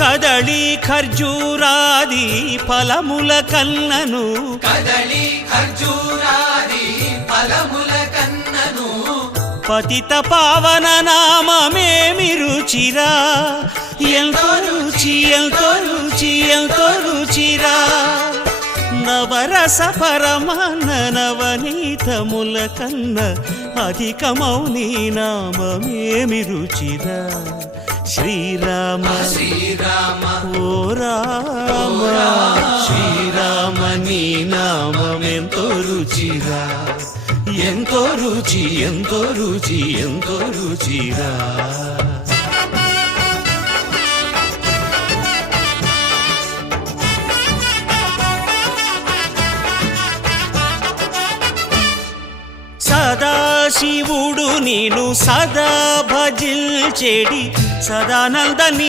కదళి ఖర్జూరాది ఫలముల కన్నను కదళి ఖర్జూరాది ఫలముల కన్నను పతిత పావన నామమేమి రుచిరా ఎంతో రుచి ఎంతో రుచి ఎంతో రుచిరా నవరస పరమాన్న నవనీతముల కన్న అధికమౌని నామమేమి రుచిరా శ్రీరామ శ్రీరామ ఓ రామ శ్రీరామ నీ నామమెంతో రుచిరా ఎంతో రుచి ఎంతో రుచి ఎంతో రుచిరా సదాశివుడు నేను సదా భజిల్చెడి సదానంద